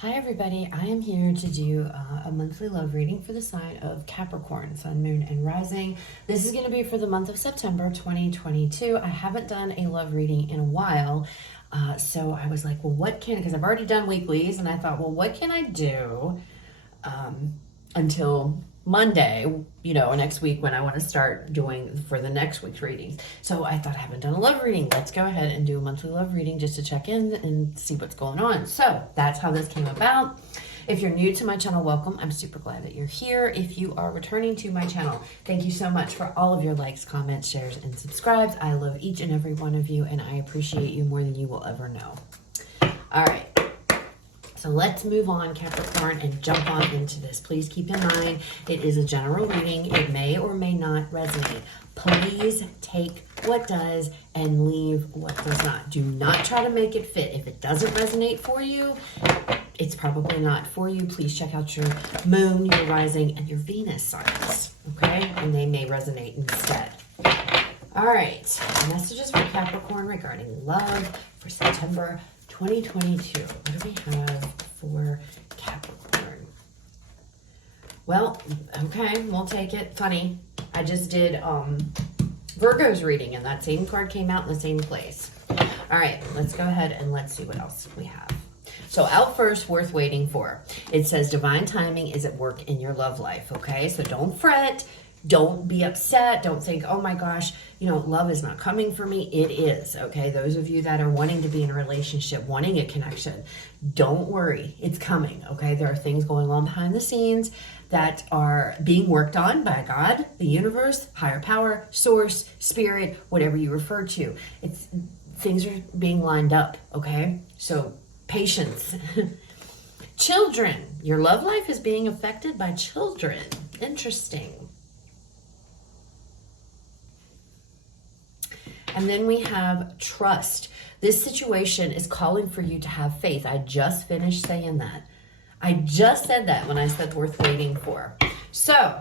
Hi everybody, I am here to do a monthly love reading for the sign of Capricorn, Sun, Moon, and Rising. This is going to be for the month of September 2022. I haven't done a love reading in a while, so I was like, well, because I've already done weeklies, and I thought, well, what can I do until Monday, next week when I want to start doing for the next week's readings. So I thought I haven't done a love reading. Let's go ahead and do a monthly love reading just to check in and see what's going on. So that's how this came about. If you're new to my channel, welcome. I'm super glad that you're here. If you are returning to my channel, thank you so much for all of your likes, comments, shares, and subscribes. I love each and every one of you, and I appreciate you more than you will ever know. All right. So let's move on, Capricorn, and jump on into this. Please keep in mind, it is a general reading. It may or may not resonate. Please take what does and leave what does not. Do not try to make it fit. If it doesn't resonate for you, it's probably not for you. Please check out your moon, your rising, and your Venus signs, okay? And they may resonate instead. All right, messages for Capricorn regarding love for September 2022. What do we have for Capricorn? Well, okay, we'll take it. Funny, I just did Virgo's reading, and that same card came out in the same place. All right, let's go ahead and let's see what else we have. So out first, worth waiting for. It says divine timing is at work in your love life, okay? So don't fret. Don't be upset. Don't think, oh my gosh, love is not coming for me. It is, okay? Those of you that are wanting to be in a relationship, wanting a connection, don't worry. It's coming, okay? There are things going on behind the scenes that are being worked on by God, the universe, higher power, source, spirit, whatever you refer to. Things are being lined up, okay? So patience. Children. Your love life is being affected by children. Interesting. And then we have trust. This situation is calling for you to have faith. I just finished saying that. I just said that when I said worth waiting for. So,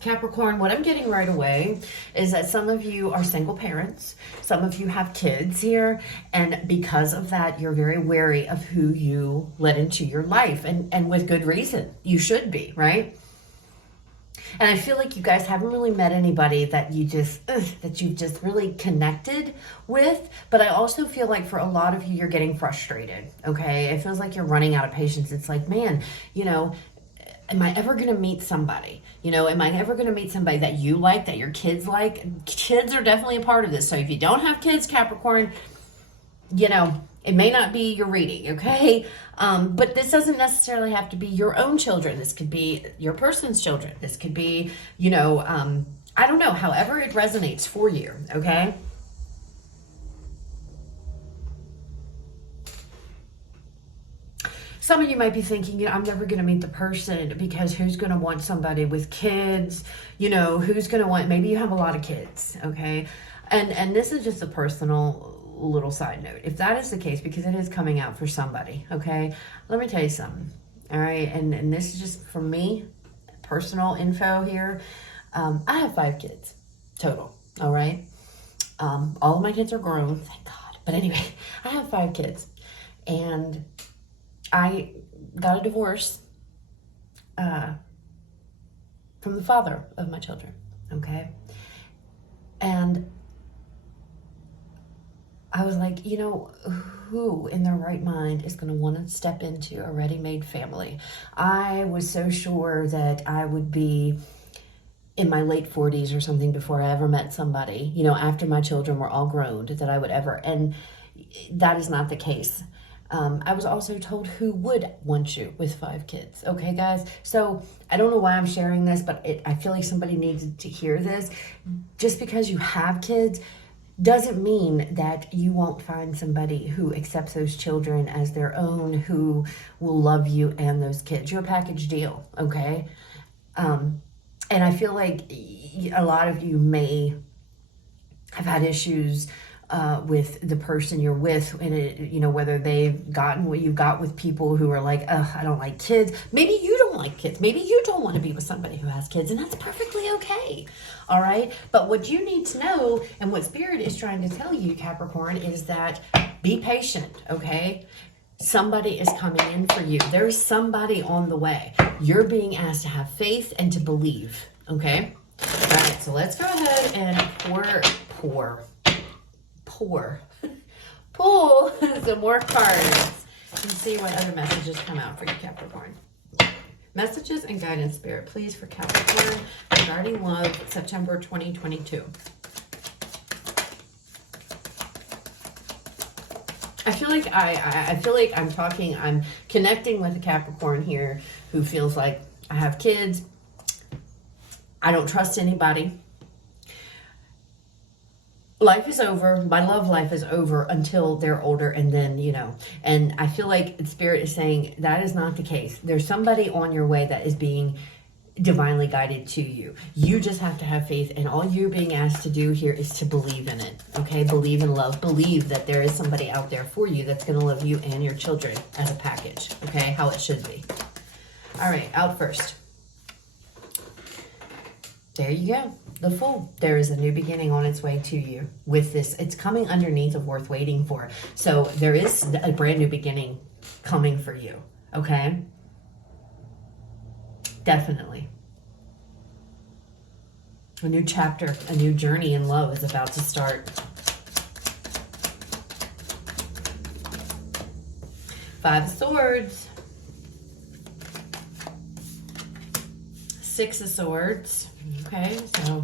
Capricorn, what I'm getting right away is that some of you are single parents. Some of you have kids here. And because of that, you're very wary of who you let into your life. And with good reason. You should be, right? And I feel like you guys haven't really met anybody that you've just really connected with. But I also feel like for a lot of you, you're getting frustrated, okay? It feels like you're running out of patience. It's like, man, am I ever going to meet somebody? Am I ever going to meet somebody that you like, that your kids like? Kids are definitely a part of this. So if you don't have kids, Capricorn, it may not be your reading, okay? But this doesn't necessarily have to be your own children. This could be your person's children. This could be, I don't know, however it resonates for you, okay? Some of you might be thinking, I'm never going to meet the person because who's going to want somebody with kids? Who's going to want, maybe you have a lot of kids, okay? And this is just a personal little side note. If that is the case, because it is coming out for somebody, okay, let me tell you something. All right, and this is just from me, personal info here. I have 5 kids total. All right, all of my kids are grown, thank God. But anyway, I have 5 kids, and I got a divorce from the father of my children. Okay, and I was like, who in their right mind is going to want to step into a ready-made family? I was so sure that I would be in my late 40s or something before I ever met somebody, after my children were all grown, that I would ever, and that is not the case. I was also told who would want you with 5 kids. Okay, guys? So I don't know why I'm sharing this, but I feel like somebody needed to hear this. Just because you have kids doesn't mean that you won't find somebody who accepts those children as their own, who will love you and those kids. You're a package deal, okay? And I feel like a lot of you may have had issues with the person you're with, and whether they've gotten what you got with people who are like, I don't like kids. Maybe you don't like kids. Maybe you don't want to be with somebody who has kids, and that's perfectly okay. All right. But what you need to know, and what Spirit is trying to tell you, Capricorn, is that be patient. Okay. Somebody is coming in for you. There's somebody on the way. You're being asked to have faith and to believe, okay? All right, so let's go ahead and pull some more cards and see what other messages come out for you, Capricorn. Messages and guidance, Spirit, please, for Capricorn regarding love, September 2022. I feel like I'm connecting with a Capricorn here who feels like I have kids. I don't trust anybody. Life is over. My love life is over until they're older, and then, you know, and I feel like Spirit is saying that is not the case. There's somebody on your way that is being divinely guided to you. You just have to have faith, and all you're being asked to do here is to believe in it, okay? Believe in love. Believe that there is somebody out there for you that's going to love you and your children as a package, okay? How it should be. All right, out first. There you go. The Fool. There is a new beginning on its way to you with this. It's coming underneath of worth waiting for. So there is a brand new beginning coming for you, okay? Definitely. A new chapter, a new journey in love is about to start. Five of Swords. Six of Swords. Okay, so,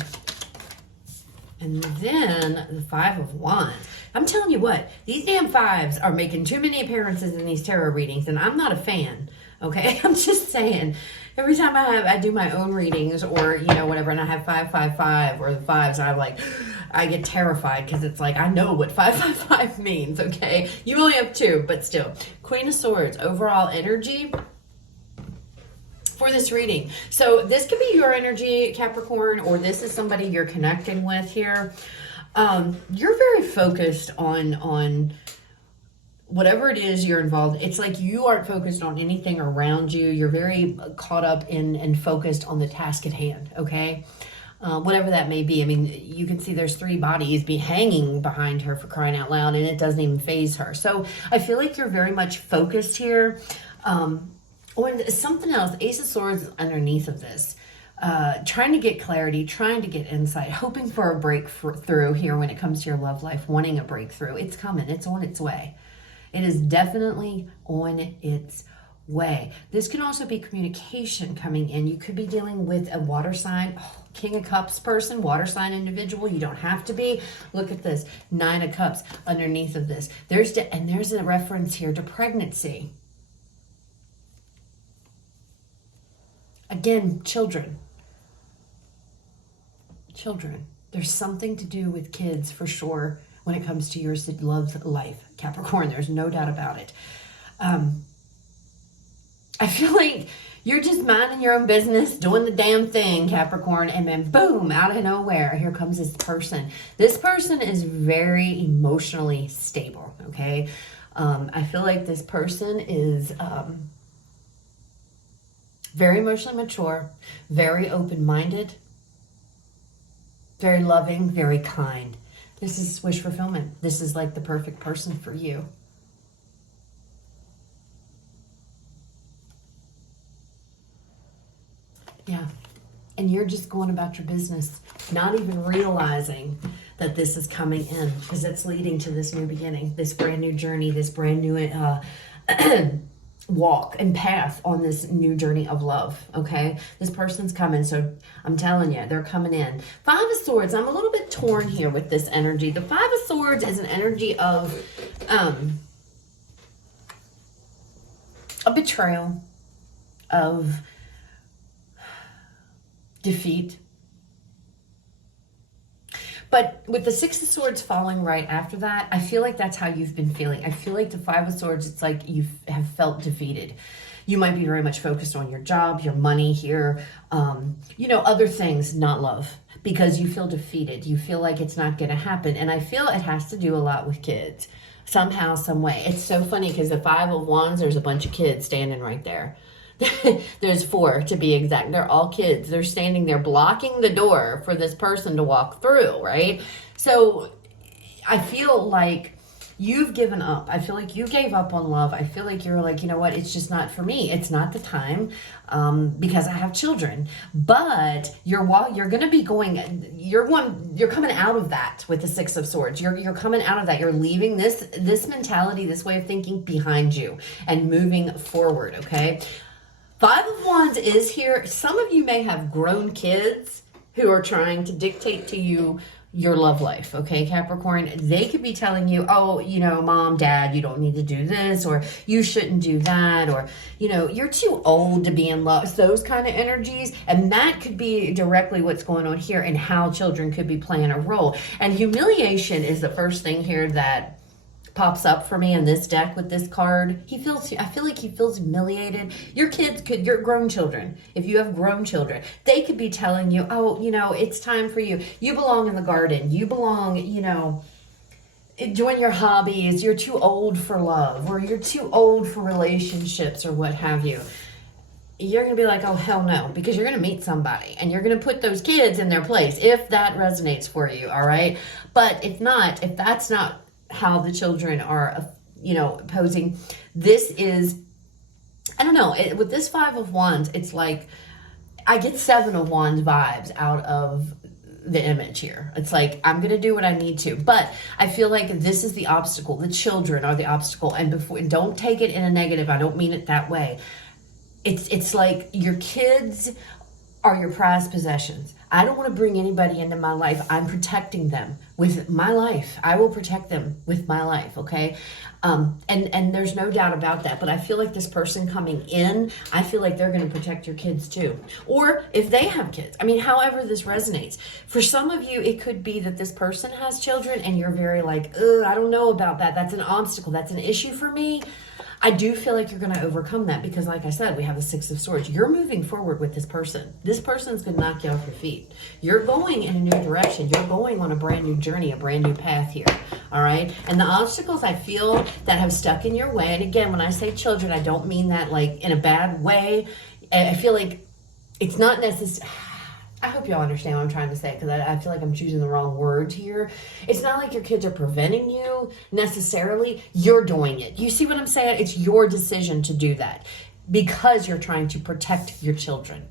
and then the Five of Wands. I'm telling you what, these damn fives are making too many appearances in these tarot readings, and I'm not a fan, okay? I'm just saying, every time I do my own readings, or, you know, whatever, and I have 555 or the fives, I get terrified, because it's like, I know what 555 means, okay? You only have two, but still. Queen of Swords, overall energy for this reading. So this could be your energy, Capricorn, or this is somebody you're connecting with here. You're very focused on whatever it is you're involved. It's like you aren't focused on anything around you. You're very caught up in and focused on the task at hand, okay? Whatever that may be. I mean, you can see there's three bodies hanging behind her, for crying out loud, and it doesn't even faze her. So I feel like you're very much focused here. When something else, Ace of Swords is underneath of this, trying to get clarity, trying to get insight, hoping for a breakthrough here when it comes to your love life, wanting a breakthrough. It's coming. It's on its way. It is definitely on its way. This can also be communication coming in. You could be dealing with a water sign, King of Cups person, water sign individual. You don't have to be. Look at this, Nine of Cups underneath of this. There's a reference here to pregnancy. Again, children. There's something to do with kids for sure when it comes to your love life, Capricorn. There's no doubt about it. I feel like you're just minding your own business, doing the damn thing, Capricorn, and then boom, out of nowhere, here comes this person. This person is very emotionally stable, okay? I feel like this person is very emotionally mature, very open-minded, very loving, very kind. This is wish fulfillment. This is like the perfect person for you. Yeah. And you're just going about your business, not even realizing that this is coming in, because it's leading to this new beginning, this brand new journey, this brand new walk and path on this new journey of love, okay? This person's coming, so I'm telling you, they're coming in. Five of Swords, I'm a little bit torn here with this energy. The Five of Swords is an energy of a betrayal, of defeat. But with the Six of Swords falling right after that, I feel like that's how you've been feeling. I feel like the Five of Swords, it's like you have felt defeated. You might be very much focused on your job, your money here, you know, other things, not love, because you feel defeated. You feel like it's not going to happen. And I feel it has to do a lot with kids, somehow, some way. It's so funny because the Five of Wands, there's a bunch of kids standing right there. There's four to be exact. They're all kids. They're standing there blocking the door for this person to walk through, right? So I feel like you've given up. I feel like you gave up on love. I feel like you're like, you know what, it's just not for me. It's not the time, because I have children. But you're going to be you're coming out of that with the Six of Swords. You're coming out of that. You're leaving this mentality, this way of thinking behind you and moving forward, okay? Five of Wands is here. Some of you may have grown kids who are trying to dictate to you your love life, okay, Capricorn? They could be telling you, oh, you know, mom, dad, you don't need to do this, or you shouldn't do that, or, you know, you're too old to be in love. Those kind of energies. And that could be directly what's going on here and how children could be playing a role. And humiliation is the first thing here that pops up for me in this deck with this card. I feel like he feels humiliated. Your grown children, if you have grown children, they could be telling you, oh, you know, it's time for you. You belong in the garden. You belong, you know, join your hobbies. You're too old for love, or you're too old for relationships, or what have you. You're going to be like, oh, hell no, because you're going to meet somebody and you're going to put those kids in their place if that resonates for you, all right? But if that's not how the children are, you know, posing. This is, I don't know, with this Five of Wands, it's like, I get Seven of Wands vibes out of the image here. It's like, I'm going to do what I need to, but I feel like this is the obstacle. The children are the obstacle. And don't take it in a negative. I don't mean it that way. It's like your kids are your prized possessions. I don't want to bring anybody into my life. I'm protecting them with my life. I will protect them with my life, okay? And there's no doubt about that. But I feel like this person coming in, I feel like they're going to protect your kids too. Or if they have kids. I mean, however this resonates. For some of you, it could be that this person has children and you're very like, ugh, I don't know about that. That's an obstacle. That's an issue for me. I do feel like you're going to overcome that because, like I said, we have the Six of Swords. You're moving forward with this person. This person's going to knock you off your feet. You're going in a new direction. You're going on a brand new journey, a brand new path here, all right? And the obstacles I feel that have stuck in your way, and again, when I say children, I don't mean that like in a bad way. I feel like it's not necessary. I hope y'all understand what I'm trying to say, because I feel like I'm choosing the wrong words here. It's not like your kids are preventing you necessarily. You're doing it. You see what I'm saying? It's your decision to do that because you're trying to protect your children.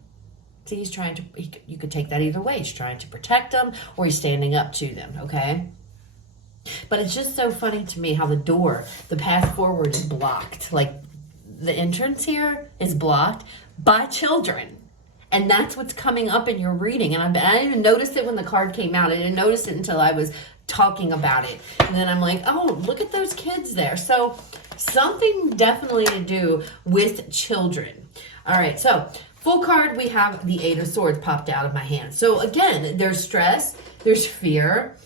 See, he's trying to, you could take that either way. He's trying to protect them or he's standing up to them, okay? But it's just so funny to me how the path forward is blocked. Like the entrance here is blocked by children. And that's what's coming up in your reading. And I didn't even notice it when the card came out. I didn't notice it until I was talking about it. And then I'm like, oh, look at those kids there. So something definitely to do with children. All right, so full card, we have the Eight of Swords popped out of my hand. So again, there's stress, there's fear,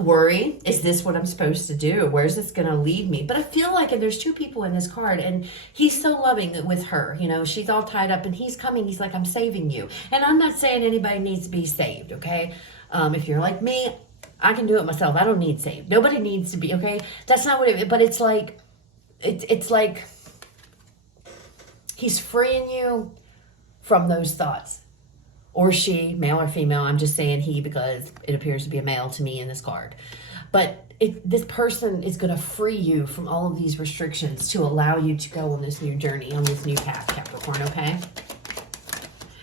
worry. Is this what I'm supposed to do? Where's this going to lead me? But I feel like, and there's two people in this card, and he's so loving with her. You know, she's all tied up, and he's coming. He's like, I'm saving you. And I'm not saying anybody needs to be saved, okay? If you're like me, I can do it myself. I don't need saved. Nobody needs to be, okay? That's not what it is. But it's like, it's like he's freeing you from those thoughts. Or she, male or female. I'm just saying he because it appears to be a male to me in this card. But this person is going to free you from all of these restrictions to allow you to go on this new journey, on this new path, Capricorn, okay?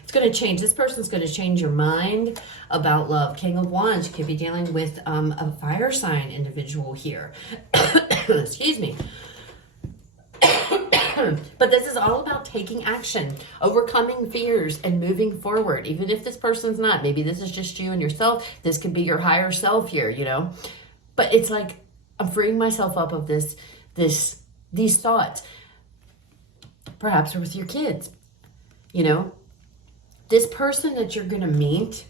It's going to change. This person's going to change your mind about love. King of Wands, you could be dealing with a fire sign individual here. Excuse me. But this is all about taking action, overcoming fears, and moving forward. Even if this person's not, maybe this is just you and yourself. This could be your higher self here, you know. But it's like I'm freeing myself up of these thoughts. Perhaps with your kids, you know. This person that you're going to meet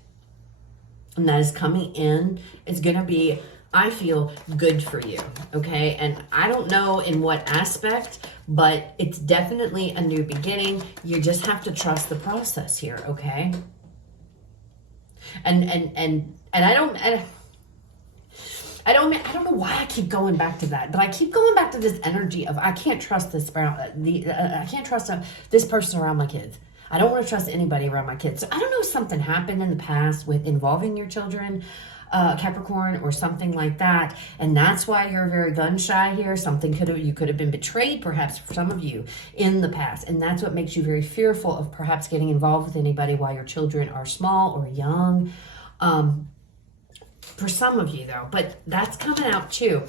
and that is coming in is going to be, I feel, good for you, okay? And I don't know in what aspect, but it's definitely a new beginning. You just have to trust the process here, okay? And I don't know why I keep going back to that, but I keep going back to this energy of I can't trust this I can't trust this person around my kids. I don't want to trust anybody around my kids. So I don't know if something happened in the past with involving your children. Capricorn, or something like that. And that's why you're very gun shy here. You could have been betrayed, perhaps, for some of you in the past. And that's what makes you very fearful of perhaps getting involved with anybody while your children are small or young. For some of you, though, but that's coming out too.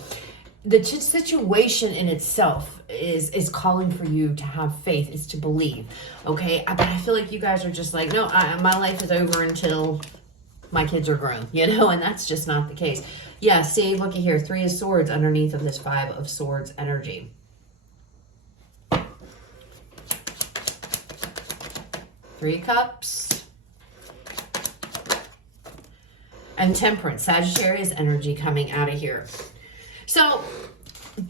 The situation in itself is calling for you to have faith, is to believe, okay? But I feel like you guys are just like, no, my life is over until my kids are grown, and that's just not the case. Yeah, see, look at here, 3 of Swords underneath of this 5 of Swords energy. 3 Cups. And Temperance, Sagittarius energy coming out of here. So,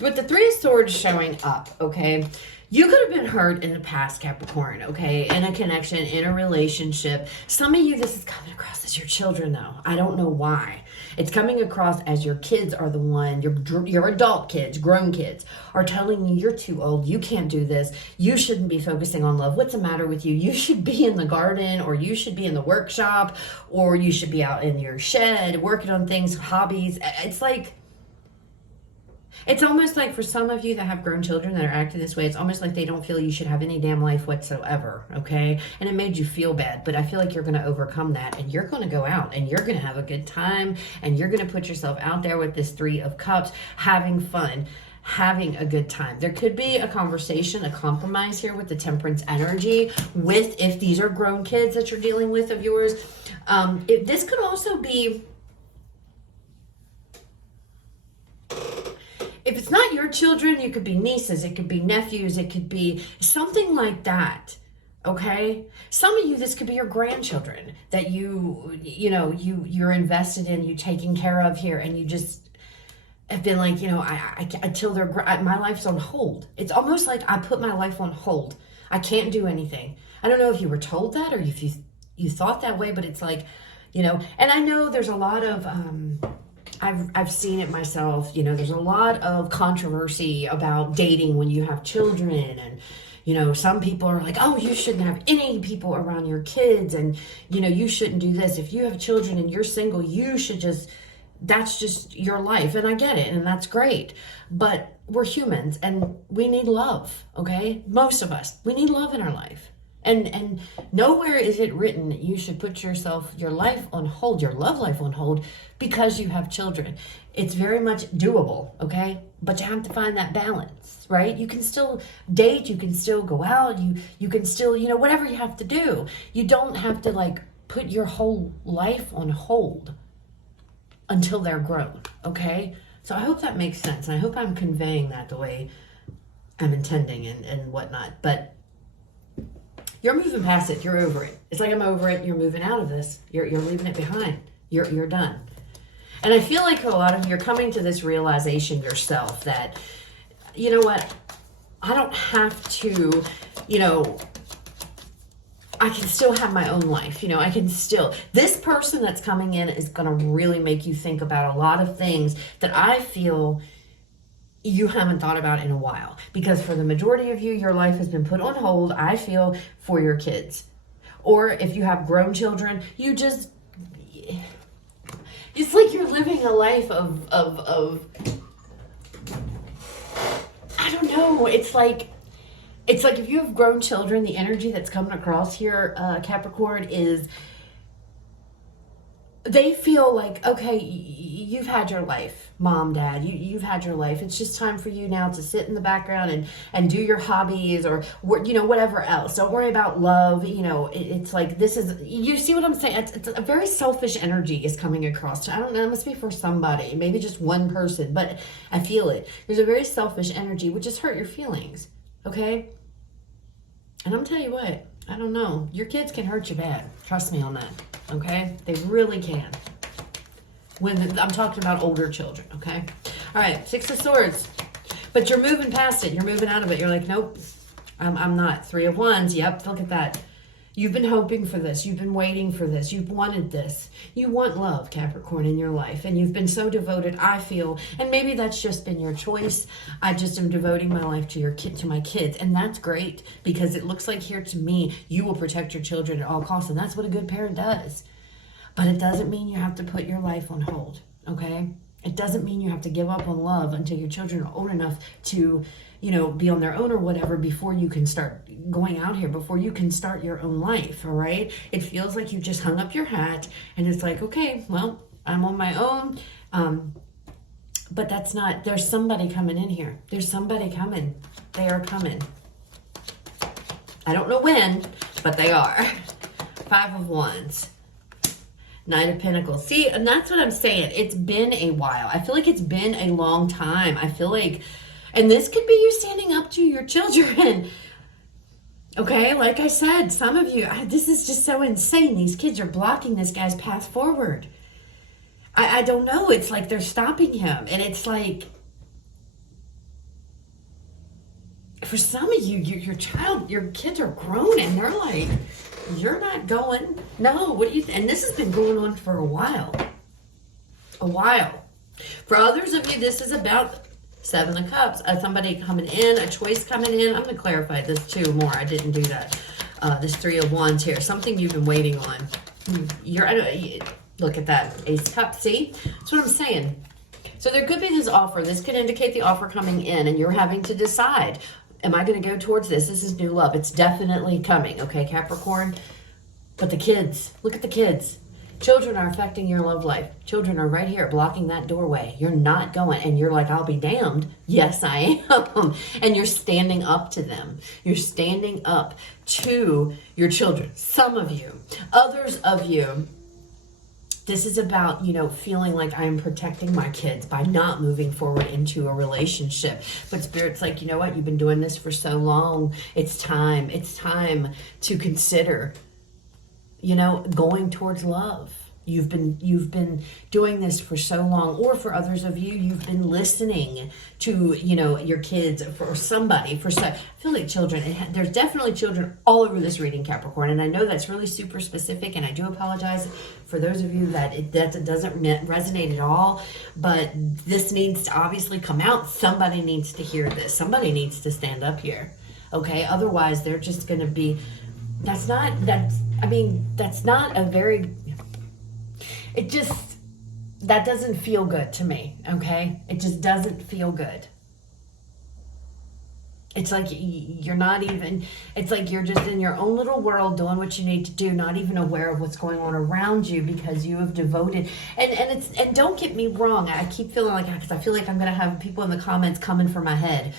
with the 3 of Swords showing up, okay, you could have been hurt in the past, Capricorn, okay, in a connection, in a relationship. Some of you, this is coming across as your children, though. I don't know why. It's coming across as your kids are the one, your adult kids, grown kids, are telling you you're too old, you can't do this, you shouldn't be focusing on love, what's the matter with you? You should be in the garden, or you should be in the workshop, or you should be out in your shed working on things, hobbies. It's almost like for some of you that have grown children that are acting this way, it's almost like they don't feel you should have any damn life whatsoever, okay? And it made you feel bad, but I feel like you're going to overcome that, and you're going to go out, and you're going to have a good time, and you're going to put yourself out there with this 3 of Cups, having fun, having a good time. There could be a conversation, a compromise here with the Temperance energy, with, if these are grown kids that you're dealing with of yours. This could also be, if it's not your children, you could be nieces, it could be nephews, it could be something like that, okay? Some of you, this could be your grandchildren that you're invested in, you taking care of here, and you just have been like, until my life's on hold. It's almost like I put my life on hold. I can't do anything. I don't know if you were told that, or if you thought that way, but it's like, and I know there's a lot of, I've seen it myself, there's a lot of controversy about dating when you have children, and, some people are like, oh, you shouldn't have any people around your kids, and, you shouldn't do this. If you have children and you're single, you should that's just your life. And I get it, and that's great, but we're humans, and we need love, okay? Most of us, we need love in our life. And nowhere is it written that you should put your life on hold, your love life on hold, because you have children. It's very much doable, okay? But you have to find that balance, right? You can still date, you can still go out, you can still, whatever you have to do. You don't have to put your whole life on hold until they're grown, okay? So I hope that makes sense. And I hope I'm conveying that the way I'm intending and whatnot. But you're moving past it. You're over it. It's like, I'm over it. You're moving out of this. You're leaving it behind. You're done. And I feel like a lot of you are coming to this realization yourself that, you know what, I don't have to, I can still have my own life. I can still, this person that's coming in is going to really make you think about a lot of things that I feel you haven't thought about in a while, because for the majority of you, your life has been put on hold, I feel, for your kids. Or if you have grown children, it's like you're living a life of I don't know, it's like if you have grown children, the energy that's coming across here, Capricorn, is they feel like, okay, you've had your life, mom, dad, you've had your life. It's just time for you now to sit in the background and do your hobbies, or, whatever else. Don't worry about love. It's like, this is, you see what I'm saying? It's a very selfish energy is coming across. I don't know, it must be for somebody, maybe just one person, but I feel it. There's a very selfish energy, which just hurt your feelings, okay? And I'm telling you what, I don't know. Your kids can hurt you bad. Trust me on that, okay? They really can. I'm talking about older children, okay? All right, 6 of Swords. But you're moving past it. You're moving out of it. You're like, nope, I'm not. 3 of Wands. Yep, look at that. You've been hoping for this. You've been waiting for this. You've wanted this. You want love, Capricorn, in your life. And you've been so devoted, I feel. And maybe that's just been your choice. I just am devoting my life to my kids. And that's great, because it looks like here to me, you will protect your children at all costs. And that's what a good parent does. But it doesn't mean you have to put your life on hold, okay? It doesn't mean you have to give up on love until your children are old enough to, you know, be on their own or whatever before you can start going out here, before you can start your own life, all right? It feels like you just hung up your hat and it's like, okay, well, I'm on my own. But that's not, there's somebody coming in here. There's somebody coming. They are coming. I don't know when, but they are. 5 of Wands. Knight of Pentacles. See, and that's what I'm saying. It's been a while. I feel like it's been a long time. I feel like, and this could be you standing up to your children. Okay, like I said, some of you, this is just so insane. These kids are blocking this guy's path forward. I don't know. It's like they're stopping him. And it's like, for some of you, your kids are grown and they're like, you're not going. No, what do you think? And this has been going on for a while. A while. For others of you, this is about 7 of Cups. Somebody coming in, a choice coming in. I'm going to clarify this too more. I didn't do that. This 3 of Wands here. Something you've been waiting on. Look at that. Ace of Cups. See? That's what I'm saying. So there could be this offer. This could indicate the offer coming in and you're having to decide, am I going to go towards this? This is new love. It's definitely coming. Okay, Capricorn? But the kids, look at the kids. Children are affecting your love life. Children are right here blocking that doorway. You're not going. And you're like, I'll be damned. Yes, I am. And you're standing up to them. You're standing up to your children. Some of you. Others of you, this is about, you know, feeling like I'm protecting my kids by not moving forward into a relationship. But Spirit's like, you know what? You've been doing this for so long. It's time. It's time to consider, you know, going towards love. You've been doing this for so long. Or for others of you, you've been listening to, you know, your kids for somebody. I feel like children, there's definitely children all over this reading, Capricorn. And I know that's really super specific. And I do apologize for those of you that doesn't resonate at all. But this needs to obviously come out. Somebody needs to hear this. Somebody needs to stand up here. Okay? Otherwise, they're just going to be... That's not a very... that doesn't feel good to me, okay? It just doesn't feel good. It's like you're not even, it's like you're just in your own little world doing what you need to do, not even aware of what's going on around you because you have devoted, and don't get me wrong, I keep feeling like, because I feel like I'm going to have people in the comments coming for my head.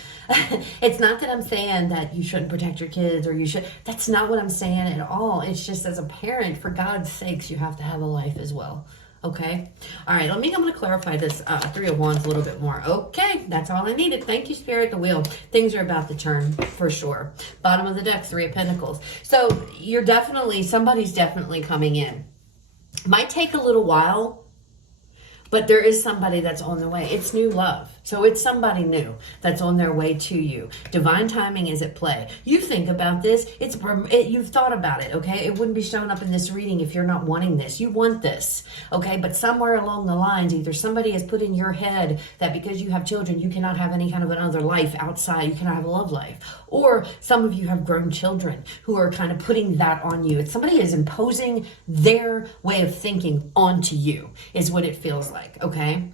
It's not that I'm saying that you shouldn't protect your kids or you should, that's not what I'm saying at all. It's just as a parent, for God's sakes, you have to have a life as well. Okay. All right. I'm going to clarify this 3 of Wands a little bit more. Okay. That's all I needed. Thank you, Spirit. The wheel. Things are about to turn for sure. Bottom of the deck, 3 of Pentacles. So somebody's definitely coming in. Might take a little while, but there is somebody that's on the way. It's new love. So it's somebody new that's on their way to you. Divine timing is at play. You think about this. You've thought about it, okay? It wouldn't be showing up in this reading if you're not wanting this. You want this, okay? But somewhere along the lines, either somebody has put in your head that because you have children, you cannot have any kind of another life outside. You cannot have a love life. Or some of you have grown children who are kind of putting that on you. It's somebody is imposing their way of thinking onto you is what it feels like, okay?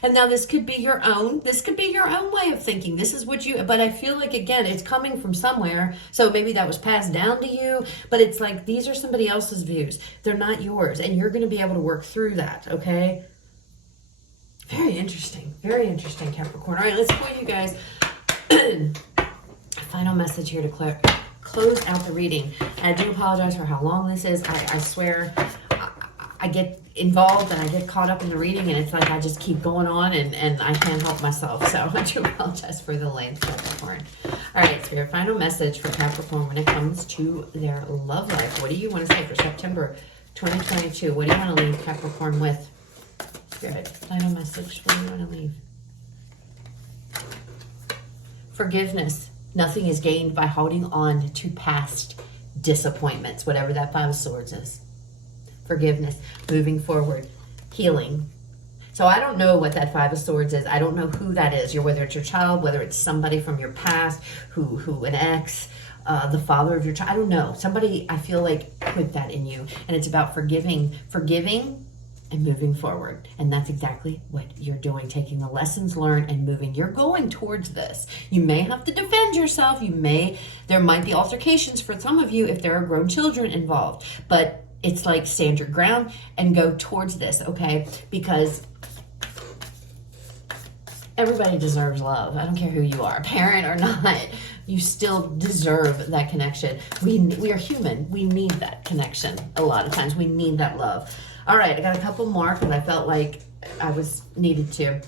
And now this could be your own. This could be your own way of thinking. This is what but I feel like, again, it's coming from somewhere. So maybe that was passed down to you. But it's like, these are somebody else's views. They're not yours. And you're going to be able to work through that, okay? Very interesting. Very interesting, Capricorn. All right, let's go, you guys. Final message here to close out the reading. And I do apologize for how long this is. I swear I get involved and I get caught up in the reading and it's like I just keep going on and I can't help myself. So I do apologize for the length, Capricorn. All right, Spirit, final message for Capricorn when it comes to their love life. What do you want to say for September 2022? What do you want to leave Capricorn with? Spirit, final message. What do you want to leave? Forgiveness. Nothing is gained by holding on to past disappointments, whatever that 5 of Swords is. Forgiveness, moving forward, healing. So I don't know what that 5 of Swords is. I don't know who that is. Whether it's your child, whether it's somebody from your past, who an ex, the father of your child. I don't know. Somebody, I feel like, put that in you. And it's about forgiving, and moving forward. And that's exactly what you're doing, taking the lessons learned and moving. You're going towards this. You may have to defend yourself. There might be altercations for some of you if there are grown children involved. But it's like, stand your ground and go towards this, okay? Because everybody deserves love. I don't care who you are, parent or not. You still deserve that connection. We are human. We need that connection a lot of times. We need that love. All right, I got a couple more because I felt like I was needed to.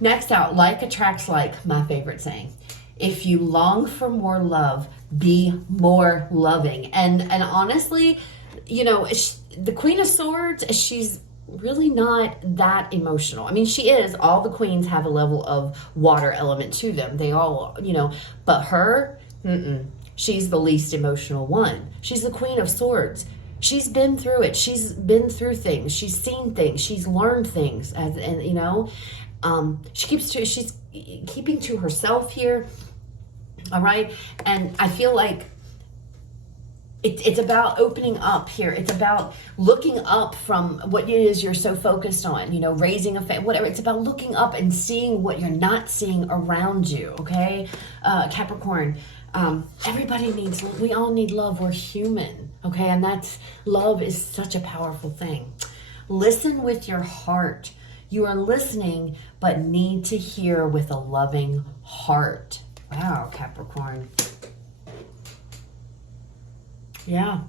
Next out, like attracts like, my favorite saying. If you long for more love, be more loving. And honestly, you know, the Queen of Swords, she's really not that emotional. I mean, she is. All the queens have a level of water element to them. They all, you know, but her, she's the least emotional one. She's the Queen of Swords. She's been through it. She's been through things. She's seen things. She's learned things. And you know, she's keeping to herself here. All right. And I feel like it's about opening up here. It's about looking up from what it is you're so focused on, you know, raising a family, whatever. It's about looking up and seeing what you're not seeing around you, okay? Capricorn, everybody needs, we all need love. We're human, okay? And love is such a powerful thing. Listen with your heart. You are listening, but need to hear with a loving heart. Wow, Capricorn. Yeah.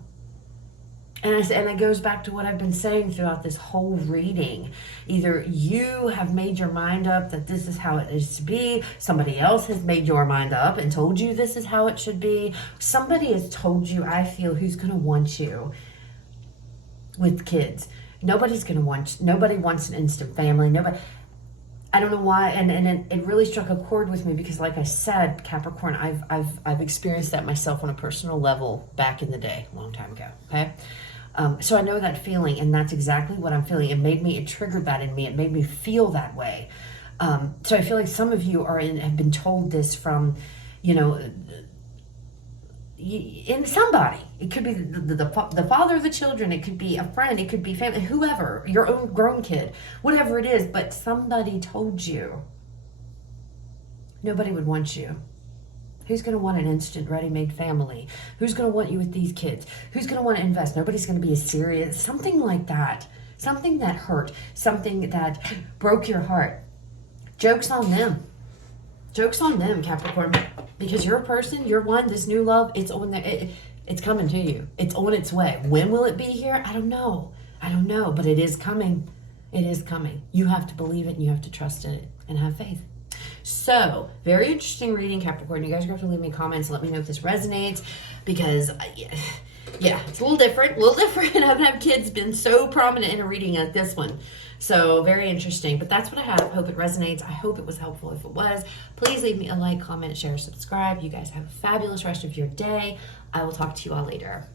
And it goes back to what I've been saying throughout this whole reading. Either you have made your mind up that this is how it is to be. Somebody else has made your mind up and told you this is how it should be. Somebody has told you, I feel, who's going to want you with kids. Nobody wants an instant family. Nobody. I don't know why, and it really struck a chord with me because, like I said, Capricorn, I've experienced that myself on a personal level back in the day, a long time ago. Okay, so I know that feeling, and that's exactly what I'm feeling. It triggered that in me. It made me feel that way. So I feel like some of you have been told this from, you know, in somebody. It could be the father of the children. It could be a friend. It could be family, whoever, your own grown kid, whatever it is. But somebody told you nobody would want you. Who's going to want an instant ready-made family? Who's going to want you with these kids? Who's going to want to invest? Nobody's going to be as serious. Something like that. Something that hurt. Something that broke your heart. Joke's on them. Joke's on them, Capricorn. Because you're a person, you're one, this new love, it's on there. It's coming to you. It's on its way. When will it be here? I don't know. But it is coming. It is coming. You have to believe it and you have to trust in it and have faith. So, very interesting reading, Capricorn. You guys are going to have to leave me comments and let me know if this resonates because, yeah, it's a little different. I haven't had kids been so prominent in a reading like this one. So, very interesting. But that's what I have. Hope it resonates. I hope it was helpful. If it was, please leave me a like, comment, share, subscribe. You guys have a fabulous rest of your day. I will talk to you all later.